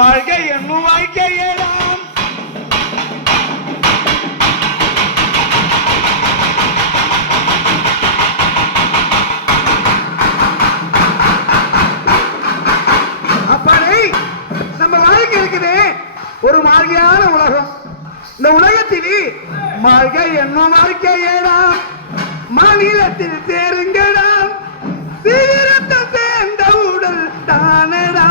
மழை என்னும் வாழ்க்கையெல்லாம் நம்ம வாழ்க்கை ஒரு மாளிகையான உலகம். இந்த உலகத்தில் மாளிகை என்னும் வாழ்க்கையேடா மாநிலத்தில் சேருங்கடா. சீரத்தை சேர்ந்த உடல் தானடா.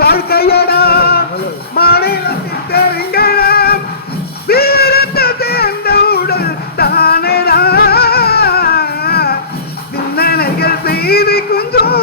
வாழ்க்கையடா. மாநிலத்தில் தெரிங்கடா வீரத்தை சேர்ந்த உடல் சிந்தனைகள் கொஞ்சம்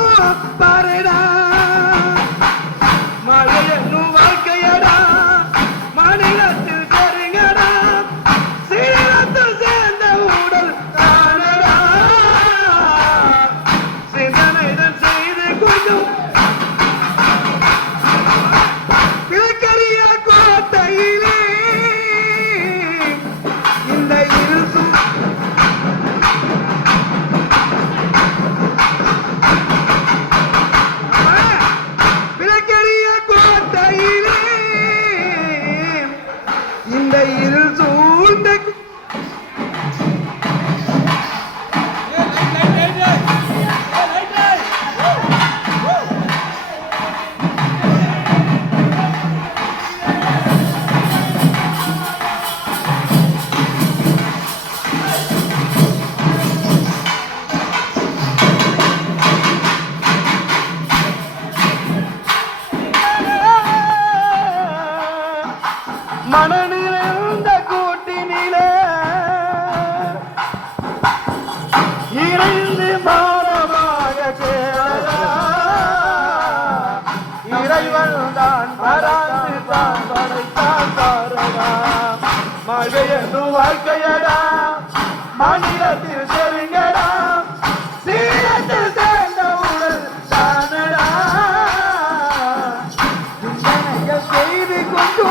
மனநிறைந்த கூட்டினிலே. இறைந்து மானமாக கேளா இறைவன் தான் பராந்து தான் படைத்தான் பாரடா மழை என்னும் வாழ்க்கையடா. மாநிலத்தில் செருங்கடா. சீரத்தில் சேர்ந்த உடல் தானடா. செய்து கொண்டு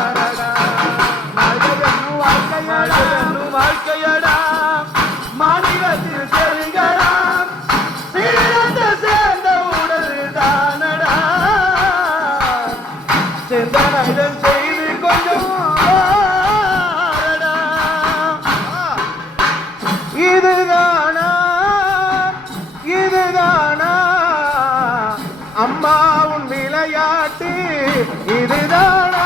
சிந்தனைகள் செய்து கொஞ்சம் இதுதானா? இதுதானா? அம்மாவும் விளையாட்டு இதுதானா?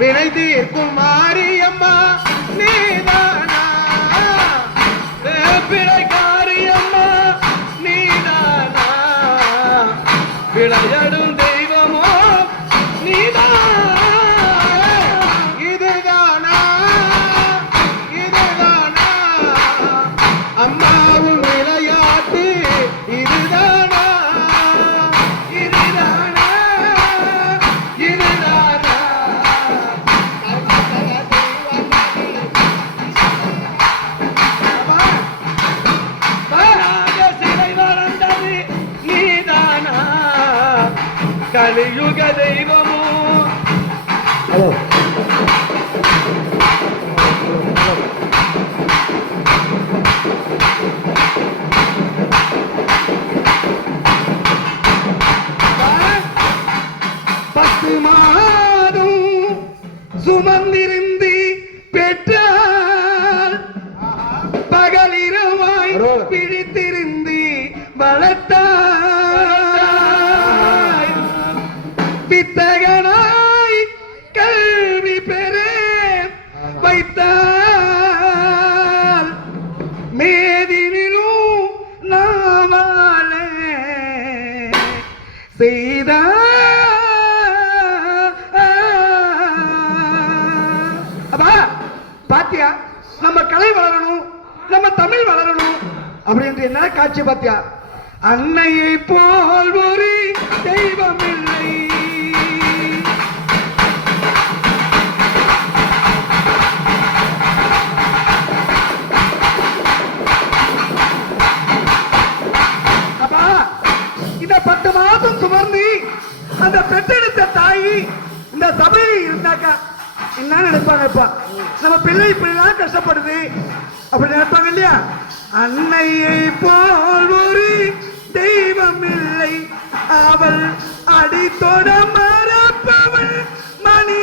வினைத்து இருக்குமாறு கலியுக தெய்வமோ பத்து மாதம் சுமந்திருந்து பாத்தியா? நம்ம கலை வளரணும் நம்ம தமிழ் வளரணும் அப்படின்ற என்ன காட்சி பாத்தியா? அன்னையை போல் ஒரு தெய்வம் இல்லை அப்பா இந்த பத்து மாதம் சுமர்ந்து அந்த பெற்றெடுத்த தாயி இந்த சபை என்ன நினைப்பாங்க இப்போ? நம்ம பிள்ளை இப்படிலாம் கஷ்டப்படுது. அப்படி நினைப்பாங்க இல்லையா? அன்னையை போல் ஒரு தெய்வம் இல்லை. அவள் அடி தொட மறப்பவள் மணி